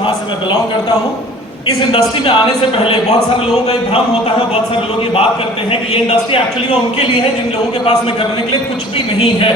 वहां से मैं बिलोंग करता हूँ। इस इंडस्ट्री में आने से पहले बहुत सारे लोगों का एक भ्रम होता है, बहुत सारे लोग ये बात करते हैं कि ये इंडस्ट्री एक्चुअली में उनके लिए है जिन लोगों के पास में करने के लिए कुछ भी नहीं है,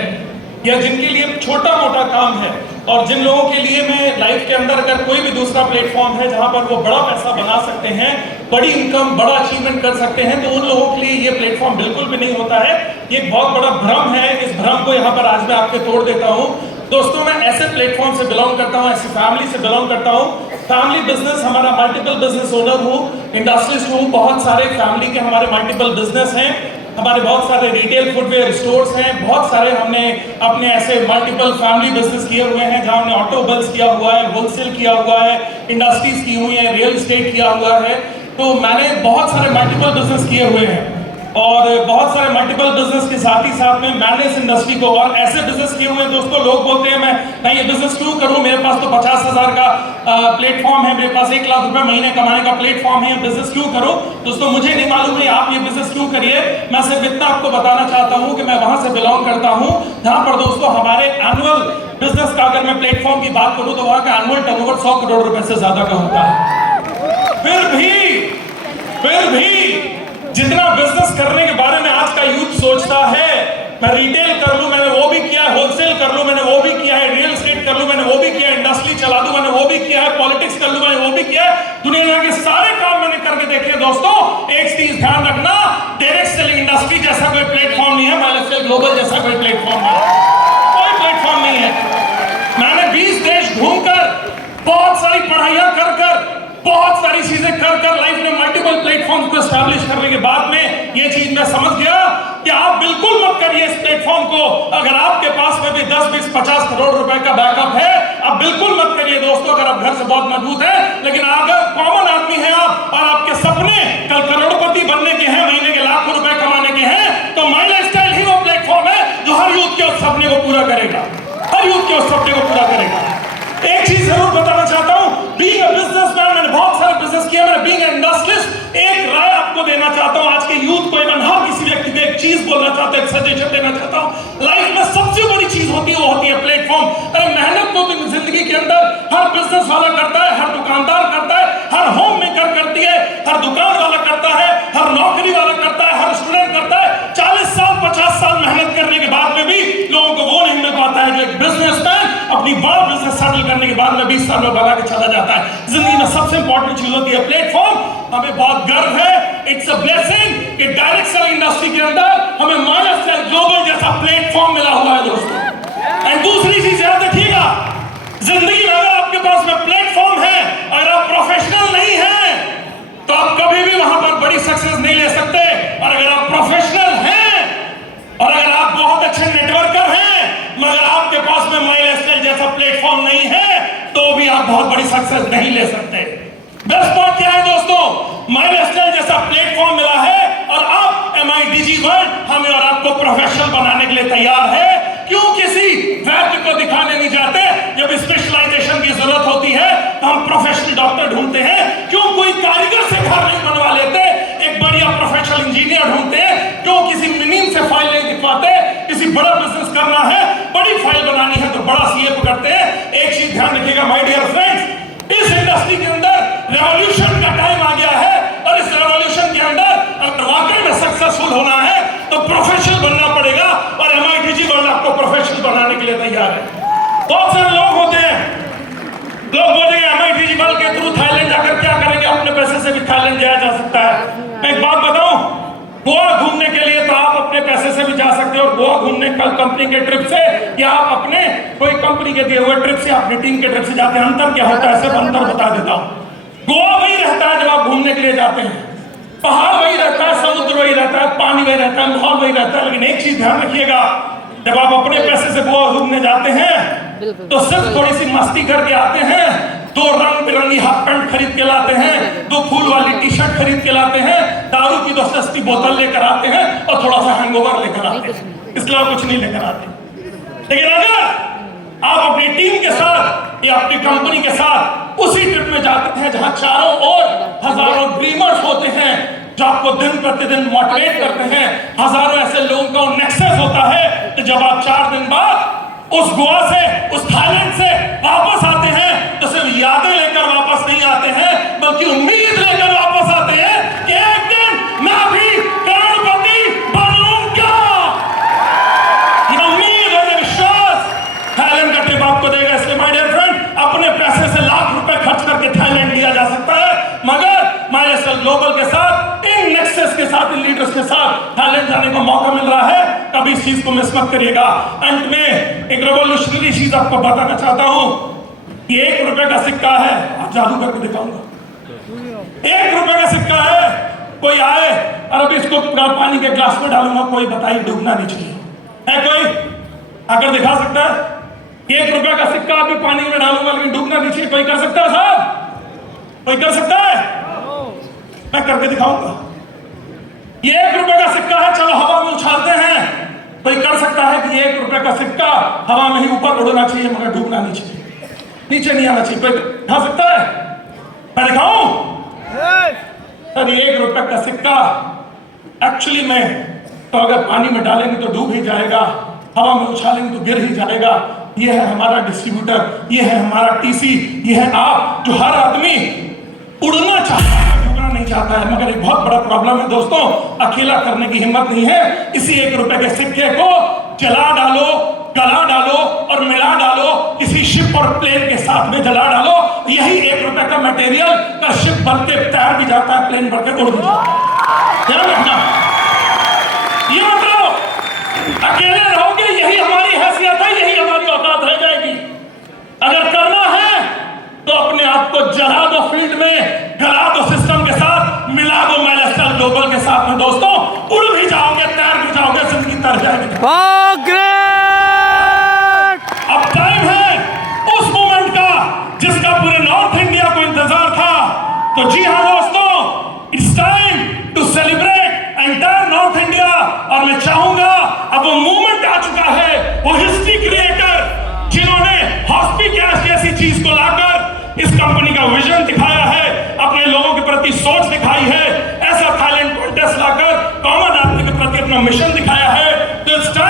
या जिनके लिए छोटा मोटा काम है, और जिन लोगों के लिए मैं लाइफ के अंदर अगर कोई भी दूसरा प्लेटफॉर्म है जहां पर वो बड़ा पैसा बना सकते हैं, बड़ी इनकम, बड़ा अचीवमेंट कर सकते हैं, तो उन लोगों के लिए ये प्लेटफॉर्म बिल्कुल भी नहीं होता है। ये एक बहुत बड़ा भ्रम है। इस भ्रम को यहाँ पर आज मैं आपके तोड़ देता हूँ। दोस्तों, मैं ऐसे प्लेटफॉर्म से बिलोंग करता हूँ, ऐसी फैमिली से बिलोंग करता हूँ। फैमिली बिजनेस, हमारा मल्टीपल बिजनेस ओनर हूँ, इंडस्ट्रियलिस्ट हूँ। बहुत सारे फैमिली के हमारे मल्टीपल बिजनेस हैं, हमारे बहुत सारे रिटेल फुटवेयर स्टोर्स हैं, बहुत सारे हमने अपने ऐसे मल्टीपल फैमिली बिजनेस किए हुए हैं जहां हमने ऑटोमोबाइल्स किया हुआ है, होलसेल किया हुआ है, इंडस्ट्रीज की हुई है, रियल एस्टेट किया हुआ है। तो मैंने बहुत सारे मल्टीपल बिजनेस किए हुए हैं, और बहुत सारे मल्टीपल बिजनेस के साथ ही साथ में मैंने इस इंडस्ट्री को और ऐसे बिजनेस किए हुए हैं। दोस्तों, लोग बोलते हैं मैं ये बिजनेस क्यों करूं, मेरे पास तो 50,000 का प्लेटफॉर्म है, मेरे पास 1 लाख रुपए महीने कमाने का प्लेटफॉर्म है, बिजनेस क्यों करूं। दोस्तों, मुझे नहीं मालूम है आप ये बिजनेस क्यों करिए। मैं सिर्फ इतना आपको बताना चाहता हूं कि मैं वहां से बिलोंग करता हूं जहां पर दोस्तों हमारे एनुअल बिजनेस का, अगर मैं प्लेटफॉर्म की बात करूं तो वहां का एनुअल टर्नओवर 100 करोड़ रुपए से ज्यादा का होता है। फिर भी जितना बिजनेस करने के बारे में आज का यूथ सोचता है, मैं रिटेल कर लूं, मैंने वो भी किया है, होलसेल कर लूं, मैंने वो भी किया है, रियल एस्टेट कर लूं, मैंने वो भी किया है, इंडस्ट्री चला दूं, मैंने वो भी किया है, पॉलिटिक्स कर लूं, मैंने वो भी किया है, दुनिया के सारे काम मैंने करके देखे। दोस्तों, एक चीज ध्यान रखना, डायरेक्ट सेलिंग इंडस्ट्री जैसा कोई प्लेटफॉर्म नहीं है, माइलस्टाइल ग्लोबल जैसा कोई प्लेटफॉर्म नहीं है, कोई प्लेटफॉर्म नहीं है। मैंने 20 देश घूमकर, बहुत सारी पढ़ाइयां कर, बहुत सारी चीजें कर लाइफ में मल्टीपल प्लेटफॉर्म को एस्टैब्लिश करने के बाद में ये चीज मैं समझ गया कि आप बिल्कुल मत करिए इस प्लेटफॉर्म को। अगर आपके पास में भी 10, 20, 50 करोड़ रुपए का बैकअप है, आप बिल्कुल मत करिए दोस्तों। अगर आप घर से बहुत मजबूत है, लेकिन अगर कॉमन आदमी है आप और आपके सपने कल करोड़पति बनने के हैं, महीने के लाखों रुपए कमाने के हैं, तो माई लाइफस्टाइल ही वो प्लेटफॉर्म है जो हर यूथ के उस सपने को पूरा करेगा, हर यूथ के उस सपने को पूरा करेगा। एक चीज जरूर बताना चाहता हूं, बीइंग अ बिजनेसमैन, मैंने बहुत सारे बिजनेस किया, मैंने बीइंग अ इंडस्ट्रियलिस्ट, एक राय आपको देना चाहता हूं आज के यूथ को, इवन हर किसी व्यक्ति को एक चीज बोलना चाहता हूं, एक सजेशन देना चाहता हूं। लाइफ में सबसे बड़ी चीज होती है, वो होती है प्लेटफॉर्म। अरे मेहनत तो जिंदगी के अंदर हर बिजनेस वाला करता है, हर दुकानदार करता है, हर होम मेकर करती है, हर दुकान वाला करता है, हर नौकरी वाला करता है, हर स्टूडेंट करता है। 40 साल 50 साल मेहनत करने के बाद में भी लोगों को वो नहीं मिल पाता है जो एक बिजनेसमैन अपनी बड़ा बिजनेस सेटल करने के बाद में 20 साल में बना के चला जाता है। जिंदगी में सबसे इंपॉर्टेंट चीज होती है प्लेटफॉर्म। हमें बहुत गर्व है, इट्स अ ब्लेसिंग कि डायरेक्ट सेलिंग इंडस्ट्री के अंदर हमें माइलस्टाइल ग्लोबल जैसा प्लेटफॉर्म मिला हुआ है दोस्तों। एंड दूसरी चीज याद रखिएगा, जिंदगी में अगर आपके पास में प्लेटफॉर्म है, अगर आप प्रोफेशनल नहीं हैं, तो आप कभी भी वहां पर बड़ी सक्सेस नहीं ले सकते। और अगर आप प्रोफेशनल हैं और अगर आप बहुत अच्छे नेटवर्कर हैं, मगर आपके पास में माइलस्टाइल जैसा प्लेटफॉर्म नहीं है, तो भी आप बहुत बड़ी सक्सेस नहीं ले सकते। बेस्ट पार्ट क्या है दोस्तों, माइलस्टाइल जैसा प्लेटफॉर्म मिला है और आप MIDG वर्ल्ड हमें और आपको प्रोफेशनल बनाने के लिए तैयार है। क्यों किसी वैद्य को दिखाने नहीं जाते? जब स्पेशलाइजेशन की जरूरत होती है तो हम प्रोफेशनल डॉक्टर ढूंढते हैं। क्यों कोई कारीगर से घर नहीं बनवा लेते, एक बढ़िया प्रोफेशनल इंजीनियर ढूंढते हैं? क्यों किसी मिनिम से फाइल नहीं दिखवाते? किसी बड़ा बिजनेस करना है, बड़ी फाइल बनानी है तो बड़ा CA पकड़ते हैं। एक चीज ध्यान रखिएगा माय डियर फ्रेंड्स, इस इंडस्ट्री के अंदर रेवोल्यूशन का टाइम आ गया है, और इस रेवोल्यूशन के अंदर अगर वाकई में सक्सेसफुल होना है तो प्रोफेशनल बनना पड़ेगा, और MIDG वर्ल्ड आपको प्रोफेशनल बनाने के लिए तैयार है। बहुत सारे लोग होते हैं, लोग बोलेंगे MIDG वर्ल्ड के थ्रू थाईलैंड जाकर क्या करेंगे, अपने पैसे से भी थाईलैंड जाया जा सकता है। मैं एक बात बताऊं, गोवा घूमने के लिए तो आप अपने पैसे से भी जा सकते हो, और गोवा घूमने कल कंपनी के ट्रिप से, या आप अपने कोई कंपनी के दिए हुए ट्रिप से, अपनी टीम के ट्रिप से जाते हैं। अंतर क्या होता है, सिर्फ अंतर बता देता हूं। गोवा वही रहता है जब आप घूमने के लिए जाते हैं, पहाड़ वही रहता है, समुद्र वही रहता है, पानी वही रहता है, माहौल वही रहता है। लेकिन एक चीज ध्यान रखिएगा, जब आप अपने पैसे से गोवा घूमने जाते हैं तो सिर्फ थोड़ी सी मस्ती करके आते हैं, 2 रंग बिरंगी हाफ पैंट खरीद के लाते हैं, 2 फूल वाली टी-शर्ट खरीद के लाते हैं, दारू की 2 सस्ती बोतल लेकर आते हैं, और थोड़ा सा हैंगओवर लेकर आते हैं, इसके अलावा कुछ नहीं लेकर आते। लेकिन अगर आप अपनी टीम के साथ या अपनी कंपनी के साथ उसी ट्रिप में जाते हैं जहां चारों ओर हजारों ड्रीमर्स होते हैं जो आपको दिन प्रतिदिन मोटिवेट करते हैं, हजारों ऐसे लोगों का नेक्सस होता है, तो जब आप 4 दिन बाद उस गोवा से, उस थाईलैंड से वापस आते हैं तो सिर्फ यादें लेकर वापस नहीं आते हैं, बल्कि उम्मीद लेकर वापस आते हैं कि एक दिन मैं भी करोड़पति बनूंगा। ये उम्मीद और विश्वास थाईलैंड का ट्रिप आपको देगा। इसलिए माय डियर फ्रेंड, अपने पैसे से लाख रुपए खर्च करके थाईलैंड लिया जा सकता है, मगर माइलेस्टाइल ग्लोबल के साथ, इन नेक्सस के साथ, इन लीडर्स के साथ थाईलैंड जाने का मौका मिल रहा है। कभी इस चीज को मिस मत करिएगा। अंत में एक रेवोल्यूशनरी चीज आपको बताना चाहता हूं। ये 1 रुपए का सिक्का है, आप जादू करके दिखाऊंगा। 1 रुपए का सिक्का है, कोई आए और अभी इसको पानी के ग्लास में डालूंगा, कोई बताइए डूबना नहीं चाहिए। है कोई आकर दिखा सकता है? 1 रुपए का सिक्का अभी पानी में डालूंगा लेकिन डूबना नहीं चाहिए, कोई कर सकता है साहब? कोई कर सकता है? मैं करके दिखाऊंगा। ये 1 रुपए का सिक्का है, चलो हवा में उछालते हैं। कोई कर सकता है कि 1 रुपए का सिक्का हवा में ही ऊपर उड़ना चाहिए मगर डूबना नहीं चाहिए, नीचे नहीं आना चाहिए? कोई दिखा सकता है? मैं दिखाऊं? सर, 1 रुपए का सिक्का एक्चुअली में तो अगर पानी में डालेंगे तो डूब ही जाएगा, हवा में उछालेंगे तो गिर ही जाएगा। ये है हमारा डिस्ट्रीब्यूटर, ये है हमारा टीसी, ये है आप, जो हर आदमी उड़ना चाहता है, डूबना नहीं चाहता है। मगर एक बहुत बड़ा प्रॉब्लम है दोस्तों, अकेला करने की हिम्मत नहीं है। इसी 1 रुपए के सिक्के को जला डालो, गला डालो और मिला डालो, किसी शिप और प्लेन के साथ में जला डालो। यही 1 रुपए का मटेरियल का शिप बनते तैर भी जाता है, प्लेन बढ़ के उड़ भी जाता है। ध्यान रखना, ये मतलब अकेले रहोगे, यही हमारी हैसियत है, यही हमारी औकात रह जाएगी। अगर करना है तो अपने आप को जला दो फील्ड में, गला दो सिस्टम के साथ, मिला दो माइलेस्टाइल ग्लोबल के साथ में दोस्तों, उड़ भी जाओगे, तैर भी जाओगे, जिंदगी तर जाएगी। अब टाइम है उस मोमेंट का जिसका पूरे नॉर्थ इंडिया को इंतजार था। तो जी हाँ दोस्तों, it's time to celebrate entire north India. और मैं चाहूंगा अब वो मूवमेंट आ चुका है, वो हिस्ट्री क्रिएटर जिन्होंने हॉस्पिटैलिटी जैसी चीज को लाकर इस कंपनी का विजन दिखाया है, अपने लोगों के प्रति सोच दिखाई है, ऐसा थाईलैंड कॉन्टेस्ट लाकर कॉमन आदमी के प्रति अपना मिशन दिखाया